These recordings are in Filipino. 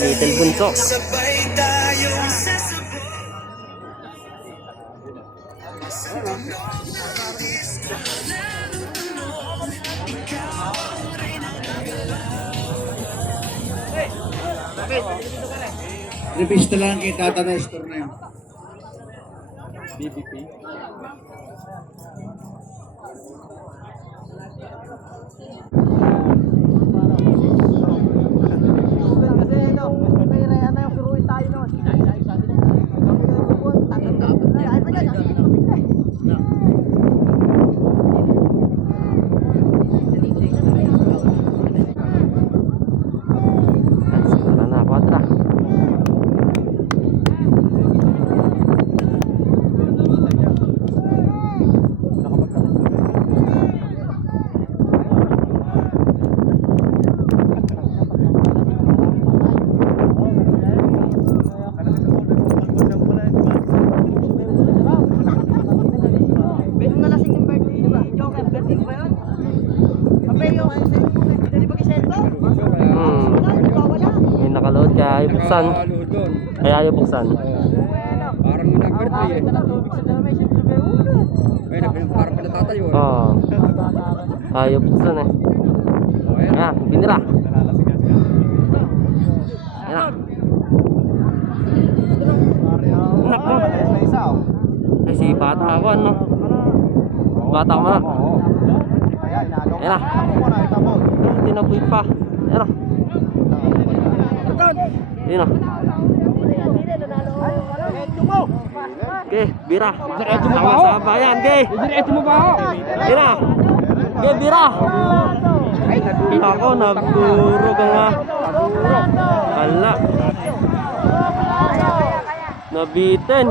Little Bunso. Revista lang kay Tata Nestor na yun. BBP. Wala na, kwadra. May nakaload kaya ayaw buksan. Kaya ayaw buksan. Parang number 3 eh. Parang pala tatayo. Oo. Ayaw buksan eh. Ayan, binira. Ayan. Nako. Ay, si bata ako ano. Bata ko na. Ayan na. Tinapoy pa. Ayan na. Ayan na. Okay, bira. Sama-sama yan, okay. Diretso mo ba ako? Bira. Okay, bira. Ako, nagturog nga. Hala. Nabitin.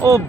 Ob.